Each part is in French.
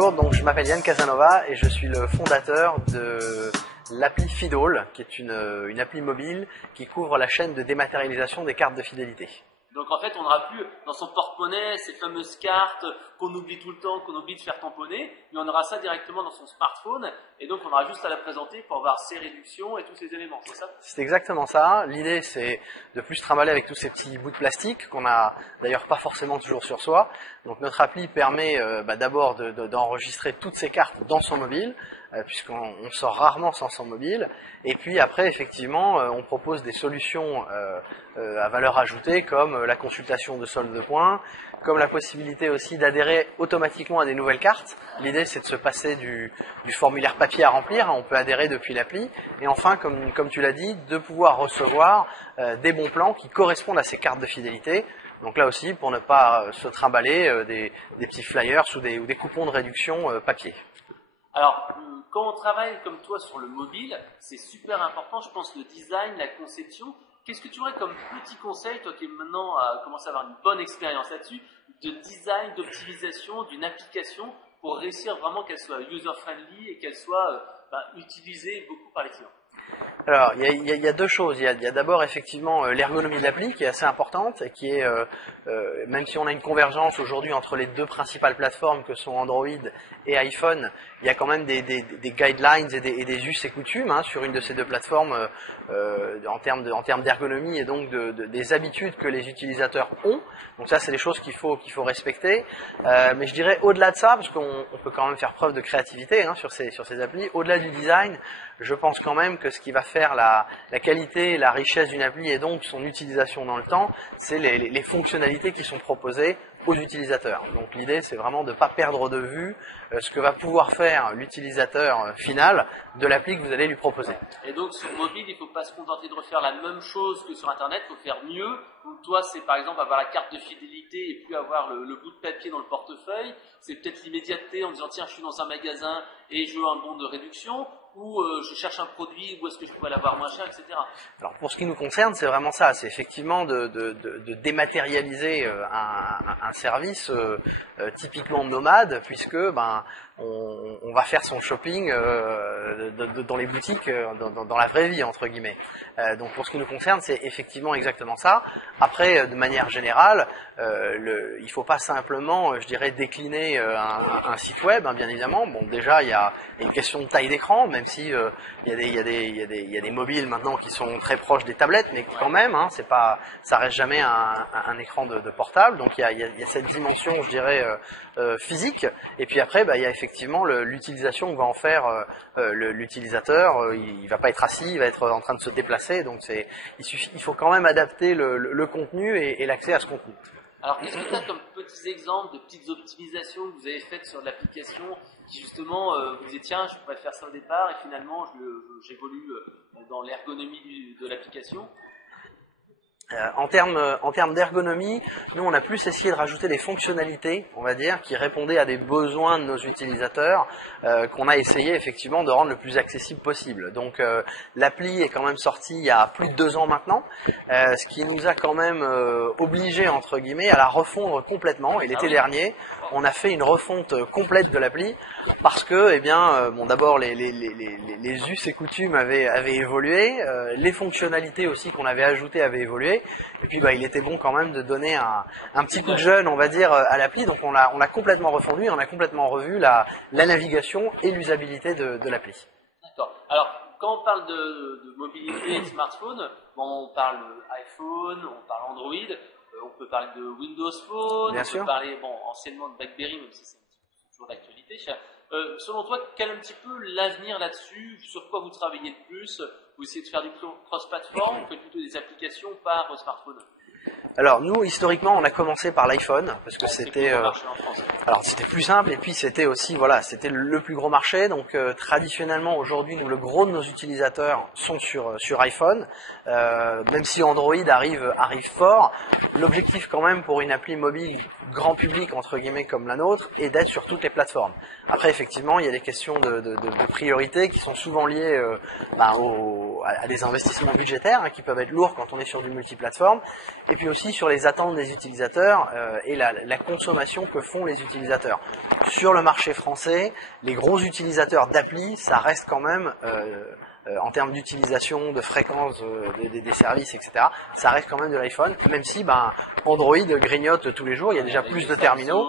Bonjour, donc je m'appelle Yann Casanova et je suis le fondateur de l'appli Fidall, qui est une appli mobile qui couvre la chaîne de dématérialisation des cartes de fidélité. Donc en fait, on n'aura plus dans son porte-monnaie ces fameuses cartes qu'on oublie tout le temps, qu'on oublie de faire tamponner, mais on aura ça directement dans son smartphone, et donc on aura juste à la présenter pour voir ses réductions et tous ces éléments, c'est ça? C'est exactement ça. L'idée, c'est de plus se trimballer avec tous ces petits bouts de plastique qu'on a d'ailleurs pas forcément toujours sur soi. Donc notre appli permet d'abord d'enregistrer toutes ces cartes dans son mobile, puisqu'on sort rarement sans son mobile. Et puis après, effectivement, on propose des solutions à valeur ajoutée, comme la consultation de solde de points, comme la possibilité aussi d'adhérer automatiquement à des nouvelles cartes. L'idée, c'est de se passer du formulaire papier à remplir, on peut adhérer depuis l'appli. Et enfin, comme tu l'as dit, de pouvoir recevoir des bons plans qui correspondent à ces cartes de fidélité. Donc là aussi, pour ne pas se trimballer des petits flyers ou des coupons de réduction papier. Alors, quand on travaille comme toi sur le mobile, c'est super important, je pense, le design, la conception. Qu'est-ce que tu aurais comme petit conseil, toi qui maintenant commence à avoir une bonne expérience là-dessus, de design, d'optimisation d'une application pour réussir vraiment qu'elle soit user-friendly et qu'elle soit utilisée beaucoup par les clients? Alors, il y a deux choses. Il y a d'abord effectivement l'ergonomie de l'appli qui est assez importante et qui est, même si on a une convergence aujourd'hui entre les deux principales plateformes que sont Android et iPhone, il y a quand même des guidelines et des us et coutumes sur une de ces deux plateformes en termes d'ergonomie et donc des habitudes que les utilisateurs ont. Donc ça, c'est des choses qu'il faut respecter. Mais je dirais au-delà de ça, parce qu'on peut quand même faire preuve de créativité sur ces applis, au-delà du design, je pense quand même que ce qui va faire la qualité et la richesse d'une appli et donc son utilisation dans le temps, c'est les fonctionnalités qui sont proposées aux utilisateurs. Donc l'idée, c'est vraiment de ne pas perdre de vue ce que va pouvoir faire l'utilisateur final de l'appli que vous allez lui proposer. Et donc sur mobile, il ne faut pas se contenter de refaire la même chose que sur Internet, il faut faire mieux. Donc toi, c'est par exemple avoir la carte de fidélité et puis avoir le bout de papier dans le portefeuille. C'est peut-être l'immédiateté en disant tiens, je suis dans un magasin et je veux un bon de réduction, ou je cherche un produit, où est-ce que je pourrais l'avoir moins cher, etc. Alors pour ce qui nous concerne, c'est vraiment ça, c'est effectivement de dématérialiser un service typiquement nomade, puisque on va faire son shopping dans les boutiques, dans la vraie vie, entre guillemets. Donc pour ce qui nous concerne, c'est effectivement exactement ça. Après, de manière générale, il ne faut pas simplement, je dirais, décliner un site web, bien évidemment. Bon, déjà, il y a une question de taille d'écran, même si il y a des mobiles maintenant qui sont très proches des tablettes, mais quand même, ça reste jamais un écran de portable. Donc il y a cette dimension, je dirais, physique. Et puis après, il y a effectivement l'utilisation que va en faire l'utilisateur. Il va pas être assis, il va être en train de se déplacer. Donc il faut quand même adapter le contenu et l'accès à ce contenu. Alors, qu'est-ce que tu as comme petits exemples de petites optimisations que vous avez faites sur l'application qui justement, vous disiez tiens, je pourrais faire ça au départ et finalement j'évolue dans l'ergonomie de l'application? En termes d'ergonomie, nous on a plus essayé de rajouter des fonctionnalités, on va dire, qui répondaient à des besoins de nos utilisateurs, qu'on a essayé effectivement de rendre le plus accessible possible. Donc l'appli est quand même sortie il y a plus de 2 ans maintenant, ce qui nous a quand même obligé entre guillemets à la refondre complètement. Et l'été dernier, on a fait une refonte complète de l'appli parce que, d'abord les us et coutumes avaient évolué, les fonctionnalités aussi qu'on avait ajoutées avaient évolué. Et puis il était bon quand même de donner un petit coup de jeune, on va dire, à l'appli. Donc on l'a complètement refondu, on a complètement revu la navigation et l'usabilité de l'appli. D'accord. Alors quand on parle de mobilité et de smartphone, on parle iPhone, on parle Android, on peut parler de Windows Phone, Bien on sûr. peut parler anciennement de BlackBerry, même si c'est toujours d'actualité. Selon toi, quel est un petit peu l'avenir là-dessus? Sur quoi vous travaillez de plus? Vous essayez de faire du cross-platform ou plutôt des applications par smartphone? Alors nous, historiquement, on a commencé par l'iPhone parce que c'était plus simple et puis c'était aussi c'était le plus gros marché. Donc traditionnellement aujourd'hui, le gros de nos utilisateurs sont sur iPhone, même si Android arrive fort. L'objectif quand même pour une appli mobile grand public entre guillemets comme la nôtre est d'être sur toutes les plateformes. Après effectivement, il y a des questions de priorité qui sont souvent liées à des investissements budgétaires qui peuvent être lourds quand on est sur du multiplateforme. et puis aussi sur les attentes des utilisateurs et la consommation que font les utilisateurs. Sur le marché français, les gros utilisateurs d'appli, ça reste quand même en termes d'utilisation, de fréquence des services, etc., ça reste quand même de l'iPhone, même si Android grignote tous les jours, il y a déjà plus de terminaux.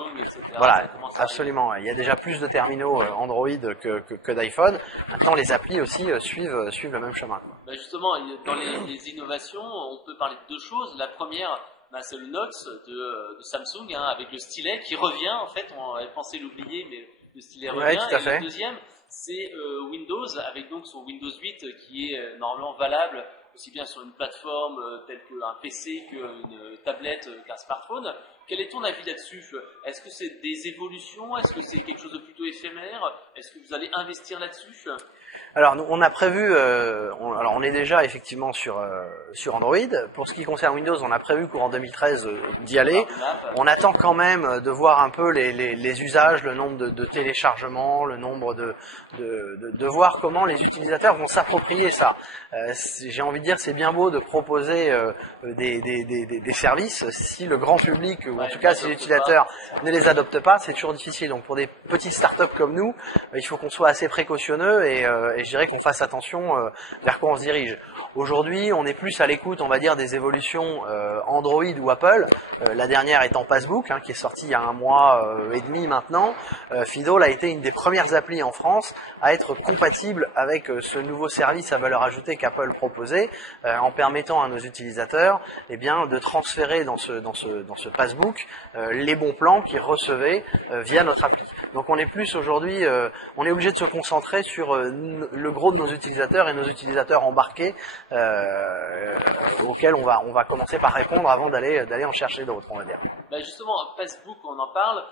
Voilà, absolument, il y a déjà plus de terminaux Android que d'iPhone. Maintenant, les applis aussi suivent le même chemin. Justement, dans les innovations, on peut parler de deux choses. La première, c'est le Note de Samsung, avec le stylet qui revient, en fait, on avait pensé l'oublier, mais le stylet revient. Ouais, tout à fait. Et le deuxième, c'est Windows, avec donc son Windows 8 qui est normalement valable aussi bien sur une plateforme telle qu'un PC, qu'une tablette, qu'un smartphone. Quel est ton avis là-dessus? Est-ce que c'est des évolutions? Est-ce que c'est quelque chose de plutôt éphémère? Est-ce que vous allez investir là-dessus? Alors, on a prévu, on est déjà effectivement sur Android. Pour ce qui concerne Windows, on a prévu courant 2013 d'y aller. On attend quand même de voir un peu les usages, le nombre de téléchargements, le nombre de voir comment les utilisateurs vont s'approprier ça. J'ai envie de dire, c'est bien beau de proposer des services. Si le grand public, ou en tout cas si les utilisateurs ne les adoptent pas, c'est toujours difficile. Donc pour des petites startups comme nous, il faut qu'on soit assez précautionneux et je dirais qu'on fasse attention vers quoi on se dirige. Aujourd'hui, on est plus à l'écoute, on va dire, des évolutions Android ou Apple. La dernière étant Passbook, qui est sortie il y a 1 mois et demi maintenant. Fidol a été une des premières applis en France à être compatible avec ce nouveau service à valeur ajoutée qu'Apple proposait, en permettant à nos utilisateurs de transférer dans ce Passbook les bons plans qu'ils recevaient via notre appli. Donc on est plus aujourd'hui, on est obligé de se concentrer sur le gros de nos utilisateurs et nos utilisateurs embarqués auxquels on va commencer par répondre avant d'aller en chercher d'autres, on va dire. Justement, Passbook, on en parle.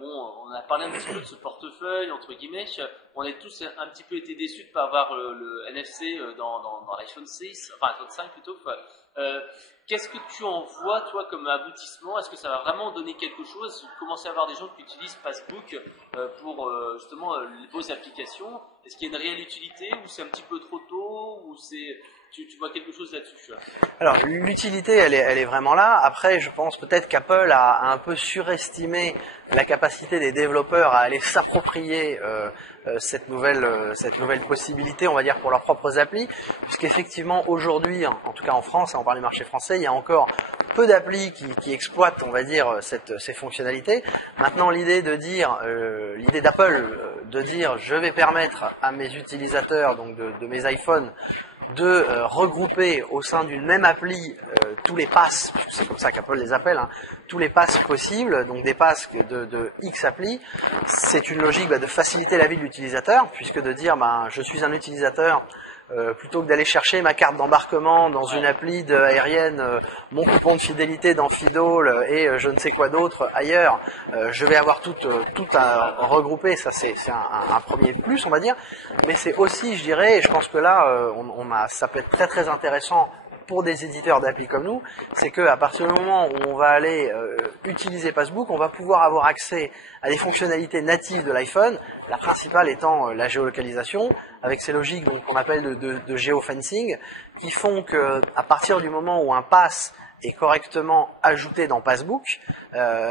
On a parlé un petit peu de ce portefeuille, entre guillemets. On a tous un petit peu été déçus de ne pas avoir le NFC dans l'iPhone 6, enfin iPhone 5 plutôt. Qu'est-ce que tu en vois, toi, comme aboutissement? Est-ce que ça va vraiment donner quelque chose? Vous commencez à avoir des gens qui utilisent Passbook pour justement vos applications. Est-ce qu'il y a une réelle utilité ou c'est un petit peu trop tôt ou tu vois quelque chose là-dessus? Alors l'utilité, elle est vraiment là. Après, je pense peut-être qu'Apple a un peu surestimé la capacité des développeurs à aller s'approprier cette nouvelle possibilité, on va dire, pour leurs propres applis, puisqu'effectivement aujourd'hui, en tout cas en France, on parle du marché français, il y a encore peu d'applis qui exploitent, on va dire, ces fonctionnalités. Maintenant, l'idée d'Apple de dire je vais permettre à mes utilisateurs, donc de mes iPhones, de regrouper au sein d'une même appli tous les passes, c'est comme ça qu'Apple les appelle, tous les passes possibles, donc des passes de X applis, c'est une logique de faciliter la vie de l'utilisateur, puisque de dire je suis un utilisateur, plutôt que d'aller chercher ma carte d'embarquement dans une appli aérienne, mon coupon de fidélité dans Fidol et je ne sais quoi d'autre ailleurs, je vais avoir tout à regrouper. Ça c'est un premier plus, on va dire, mais c'est aussi, je dirais, et je pense que là ça peut être très très intéressant pour des éditeurs d'appli comme nous, c'est qu'à partir du moment où on va aller utiliser Passbook, on va pouvoir avoir accès à des fonctionnalités natives de l'iPhone, la principale étant la géolocalisation, avec ces logiques qu'on appelle de géofencing, qui font que à partir du moment où un pass est correctement ajouté dans Passbook, le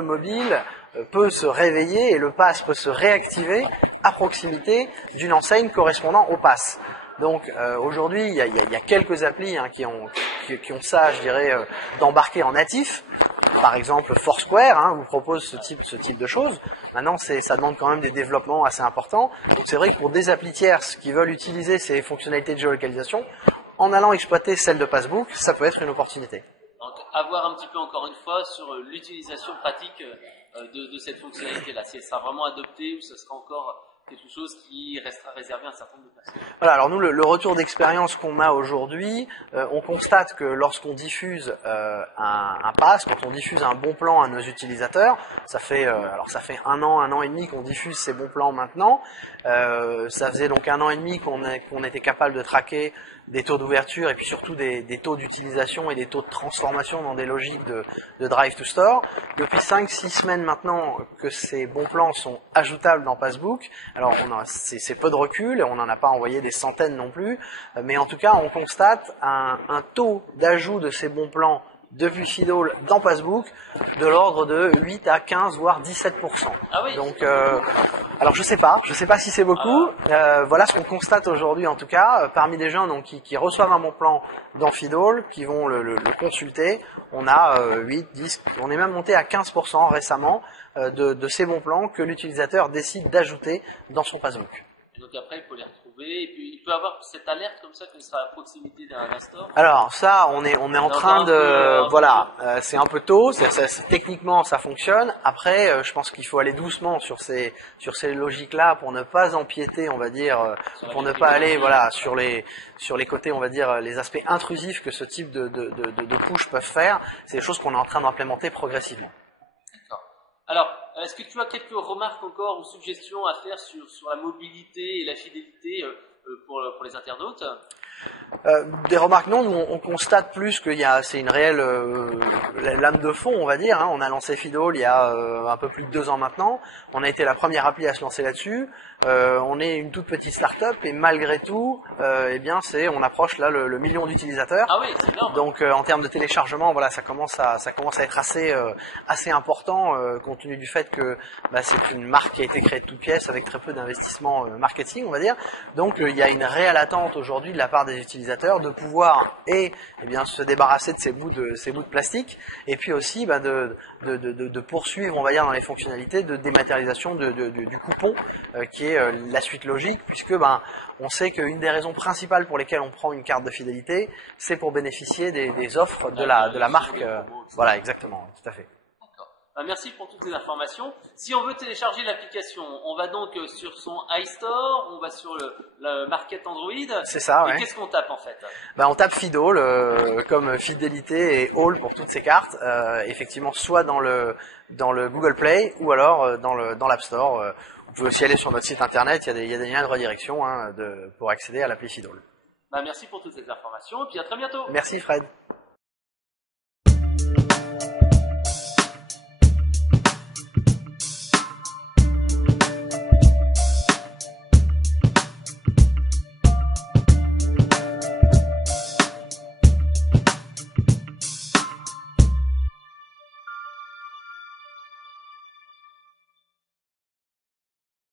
mobile peut se réveiller et le pass peut se réactiver à proximité d'une enseigne correspondant au pass. Donc aujourd'hui, il y a quelques applis qui ont ça, je dirais, d'embarquer en natif. Par exemple, Foursquare vous propose ce type de choses. Maintenant, ça demande quand même des développements assez importants. Donc c'est vrai que pour des applis tierces qui veulent utiliser ces fonctionnalités de géolocalisation, en allant exploiter celle de Passbook, ça peut être une opportunité. Donc, à voir un petit peu encore une fois sur l'utilisation pratique de cette fonctionnalité-là. Si elle sera vraiment adoptée ou ce sera encore quelque chose qui restera réservé à un certain nombre de personnes. Voilà, alors nous, le retour d'expérience qu'on a aujourd'hui, on constate que lorsqu'on diffuse un pass, quand on diffuse un bon plan à nos utilisateurs, ça fait 1 an et demi qu'on diffuse ces bons plans maintenant. Ça faisait donc 1 an et demi qu'on était capable de traquer des taux d'ouverture et puis surtout des taux d'utilisation et des taux de transformation dans des logiques de drive to store. Depuis 5-6 semaines maintenant que ces bons plans sont ajoutables dans Passbook, Alors c'est peu de recul, et on n'en a pas envoyé des centaines non plus, mais en tout cas on constate un taux d'ajout de ces bons plans depuis Fidole dans Passbook de l'ordre de 8 à 15 voire 17%. Ah oui. Donc alors je sais pas si c'est beaucoup. Voilà ce qu'on constate aujourd'hui en tout cas parmi les gens donc qui reçoivent un bon plan dans Fidole, qui vont le consulter. On a 8, 10, on est même monté à 15% récemment de ces bons plans que l'utilisateur décide d'ajouter dans son Passbook. Et donc après, il faut les retrouver, et puis il peut avoir cette alerte comme ça quand il sera à proximité d'un store. Alors ça, on est en train de, voilà, c'est un peu tôt. Techniquement, ça fonctionne. Après, je pense qu'il faut aller doucement sur ces logiques-là pour ne pas empiéter, on va dire, pour ne pas aller, voilà, sur les côtés, on va dire, les aspects intrusifs que ce type de push peuvent faire. C'est des choses qu'on est en train d'implémenter progressivement. D'accord. Alors, est-ce que tu as quelques remarques encore ou suggestions à faire sur la mobilité et la fidélité pour les internautes? Des remarques non, nous on constate plus que c'est une réelle lame de fond, on va dire. Hein. On a lancé Fidole il y a un peu plus de 2 ans maintenant. On a été la première appli à se lancer là-dessus. On est une toute petite start-up et malgré tout, eh bien on approche là le million d'utilisateurs. Ah oui, c'est énorme. Donc en termes de téléchargement, voilà, ça commence à être assez important compte tenu du fait que c'est une marque qui a été créée de toutes pièces avec très peu d'investissement marketing, on va dire. Donc il y a une réelle attente aujourd'hui de la part des utilisateurs de pouvoir se débarrasser de ces bouts de plastique et puis aussi de poursuivre, on va dire, dans les fonctionnalités de dématérialisation du coupon qui est la suite logique, puisque on sait qu'une des raisons principales pour lesquelles on prend une carte de fidélité, c'est pour bénéficier des offres de la marque. Voilà, exactement, tout à fait. Merci pour toutes ces informations. Si on veut télécharger l'application, on va donc sur son iStore, on va sur le Market Android. C'est ça, ouais. Et qu'est-ce qu'on tape en fait? On tape Fidole comme fidélité et All pour toutes ces cartes. Effectivement, soit dans le Google Play ou alors dans l'App Store. Vous pouvez aussi aller sur notre site internet, il y a des liens de redirection pour accéder à l'appli Fidole. Merci pour toutes ces informations et puis à très bientôt. Merci Fred.